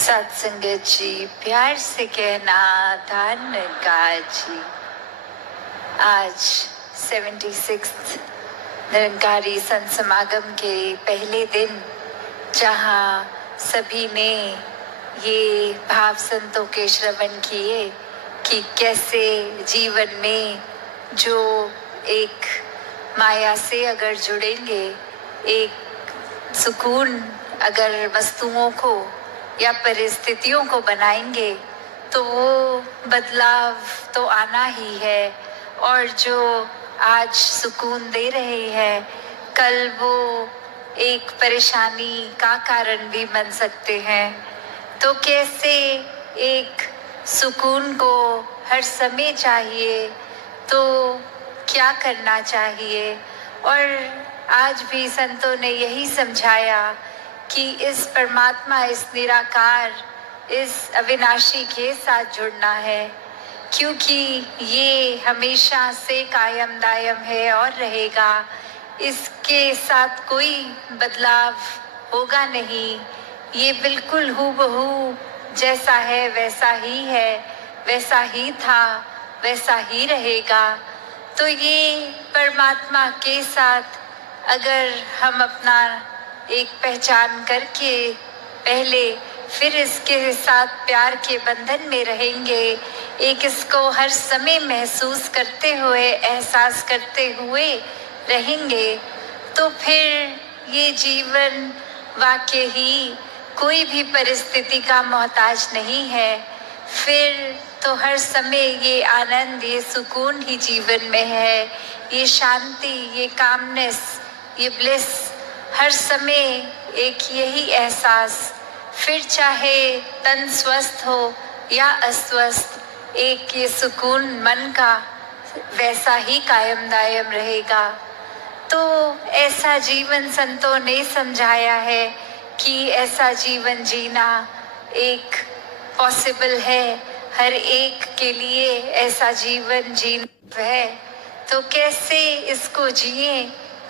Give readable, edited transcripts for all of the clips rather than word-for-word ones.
सत्संगत जी, प्यार से कहना धन का जी। आज 76 निरंकारी संत समागम के पहले दिन, जहाँ सभी ने ये भाव संतों के श्रवण किए कि कैसे जीवन में जो एक माया से अगर जुड़ेंगे, एक सुकून अगर वस्तुओं को या परिस्थितियों को बनाएंगे तो वो बदलाव तो आना ही है। और जो आज सुकून दे रहे हैं, कल वो एक परेशानी का कारण भी बन सकते हैं। तो कैसे एक सुकून को हर समय चाहिए, तो क्या करना चाहिए। और आज भी संतों ने यही समझाया कि इस परमात्मा, इस निराकार, इस अविनाशी के साथ जुड़ना है, क्योंकि ये हमेशा से कायम दायम है और रहेगा। इसके साथ कोई बदलाव होगा नहीं। ये बिल्कुल हूबहू जैसा है वैसा ही है, वैसा ही था वैसा ही रहेगा। तो ये परमात्मा के साथ अगर हम अपना एक पहचान करके पहले फिर इसके साथ प्यार के बंधन में रहेंगे, एक इसको हर समय महसूस करते हुए, एहसास करते हुए रहेंगे, तो फिर ये जीवन वाकई ही कोई भी परिस्थिति का मोहताज नहीं है। फिर तो हर समय ये आनंद, ये सुकून ही जीवन में है, ये शांति, ये कामनेस, ये ब्लिस, हर समय एक यही एहसास। फिर चाहे तन स्वस्थ हो या अस्वस्थ, एक ये सुकून मन का वैसा ही कायम दायम रहेगा। तो ऐसा जीवन संतों ने समझाया है कि ऐसा जीवन जीना एक पॉसिबल है, हर एक के लिए ऐसा जीवन जीना है। तो कैसे इसको जिए,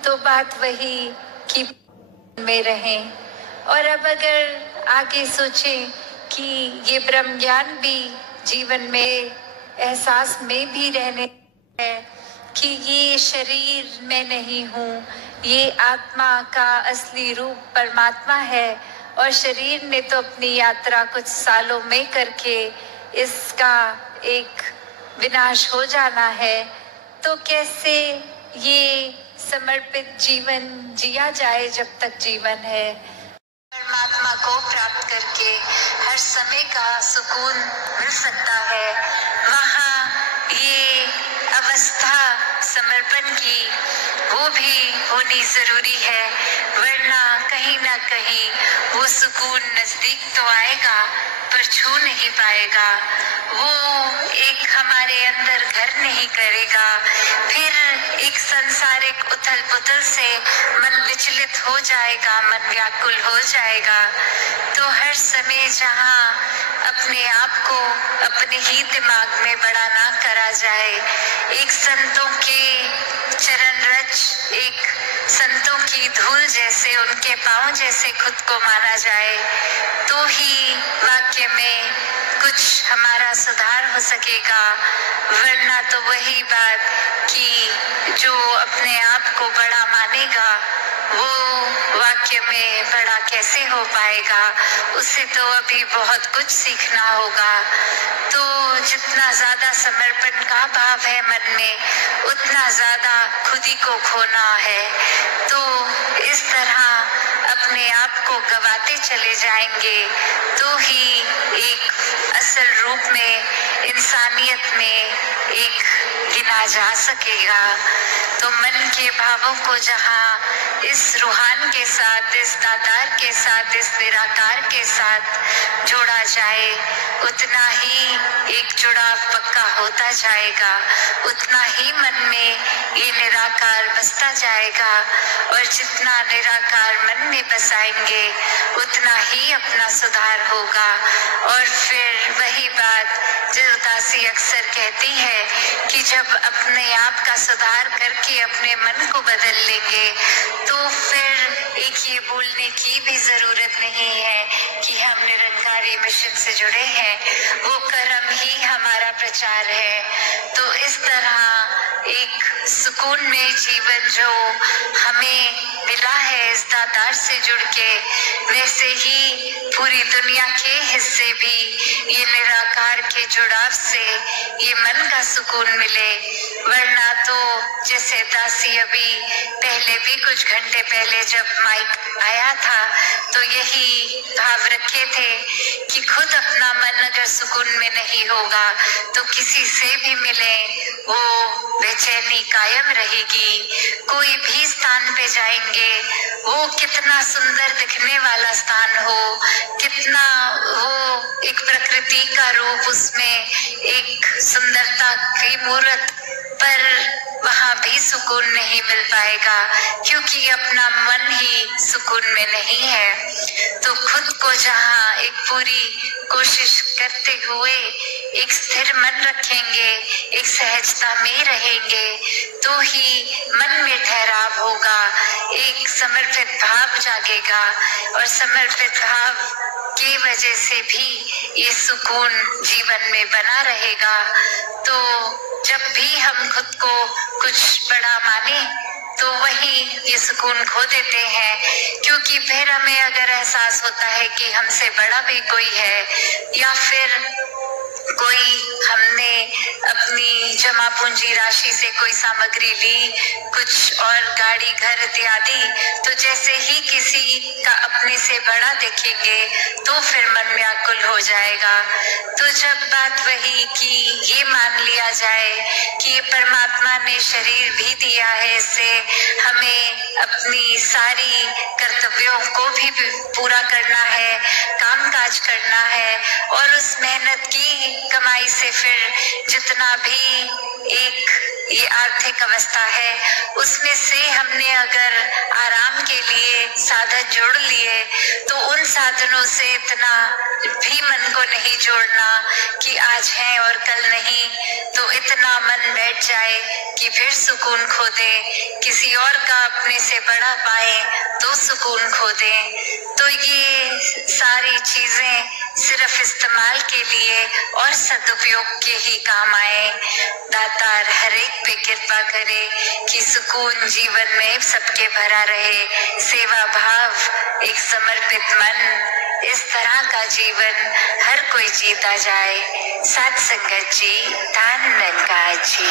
तो बात वही कि में रहें। और अब अगर आगे सोचें कि ये ब्रह्म ज्ञान भी जीवन में एहसास में भी रहने है कि ये शरीर मैं नहीं हूँ, ये आत्मा का असली रूप परमात्मा है। और शरीर ने तो अपनी यात्रा कुछ सालों में करके इसका एक विनाश हो जाना है। तो कैसे ये समर्पित जीवन जिया जाए जब तक जीवन है, परमात्मा को प्राप्त करके हर समय का सुकून मिल सकता है। वहाँ ये अवस्था समर्पण की वो भी होनी जरूरी है, वरना कहीं ना कहीं वो सुकून नजदीक तो आएगा पर छू नहीं पाएगा। वो एक हमारे अंदर घर नहीं करेगा। फिर एक सांसारिक उथल पुथल से मन विचलित हो जाएगा, मन व्याकुल हो जाएगा। तो हर समय जहाँ अपने आप को अपने ही दिमाग में बड़ा ना करा जाए, एक संतों के चरण रज, एक संतों की धूल जैसे, उनके पांव जैसे खुद को माना जाए, तो ही वाक्य में कुछ हमारा सुधार हो सकेगा। वरना तो वही बात कि जो अपने आप को बड़ा मानेगा वो वाक्य में बड़ा कैसे हो पाएगा। उससे तो अभी बहुत कुछ सीखना होगा। तो जितना ज्यादा समर्पण का भाव है मन में, उतना ज्यादा खुद ही को खोना है। तो इस तरह अपने आप को गवाते चले जाएंगे तो ही एक असल रूप में, इंसानियत में एक गिना जा सकेगा। तो मन के भावों को जहाँ इस रूहान के साथ, इस दातार के साथ, इस निराकार के साथ जोड़ा जाए, उतना ही एक जुड़ाव पक्का होता जाएगा, उतना ही मन में ये निराकार बसता जाएगा। और जितना निराकार मन में बसाएंगे उतना ही अपना सुधार होगा। और फिर वही बात जो उदासी अक्सर कहती है कि जब अपने आप का सुधार करके अपने मन को बदल लेंगे तो फिर एक ये बोलने की भी जरूरत नहीं है कि हम निरंकारी निरंकारी मिशन से जुड़े हैं, वो कर्म ही हमारा प्रचार है। तो इस तरह एक सुकून में जीवन जो हमें मिला है इस दातार से जुड़ के, वैसे ही पूरी दुनिया के हिस्से भी ये निराकार के जुड़ाव से ये मन का सुकून मिले। वरना तो जैसे दासी अभी पहले भी कुछ घंटे पहले जब माइक आया था तो यही भाव रखे थे कि खुद अपना मन अगर सुकून में नहीं होगा तो किसी से भी मिले वो बेचैनी कायम रहेगी। कोई भी स्थान पे जाएंगे, वो कितना सुंदर दिखने वाला स्थान हो, कितना वो एक प्रकृति का रूप, उसमें एक सुंदरता की मूर्त, पर वहां भी सुकून नहीं मिल पाएगा क्योंकि अपना मन ही सुकून में नहीं है। तो खुद को जहाँ एक पूरी कोशिश करते हुए एक स्थिर मन रखेंगे, एक सहजता में रहेंगे, तो ही मन में ठहराव होगा, एक समर्पित भाव जागेगा और समर्पित भाव की वजह से भी ये सुकून जीवन में बना रहेगा। तो जब भी हम खुद को कुछ बड़ा माने तो वही ये सुकून खो देते हैं, क्योंकि फिर हमें अगर एहसास होता है कि हमसे बड़ा भी कोई है या फिर कोई हमने अपनी जमा पूंजी राशि से कोई सामग्री ली, कुछ और गाड़ी घर इत्यादि, तो जैसे ही किसी का अपने से बड़ा देखेंगे तो फिर मन में आकुल हो जाएगा। तो जब बात वही कि ये मान लिया जाए कि ये परमात्मा ने शरीर भी दिया है, इससे हमें अपनी सारी कर्तव्यों को भी पूरा करना है, कामकाज करना है, और उस मेहनत की कमाई से फिर जितना भी एक ये आर्थिक अवस्था है उसमें से हमने अगर आराम के लिए साधन जोड़ लिए तो उन साधनों से इतना भी मन को नहीं जोड़ना कि आज है और कल नहीं, तो इतना मन बैठ जाए कि फिर सुकून खो दे, किसी और का अपने से बड़ा पाए तो सुकून खो दे। तो ये सारी चीजें सिर्फ इस्तेमाल के लिए और सदुपयोग के ही काम आए। दातार हर एक पे कृपा करे कि सुकून जीवन में सबके भरा रहे, सेवा भाव, एक समर्पित मन, इस तरह का जीवन हर कोई जीता जाए। सत संगत जी, धन निरंकार जी।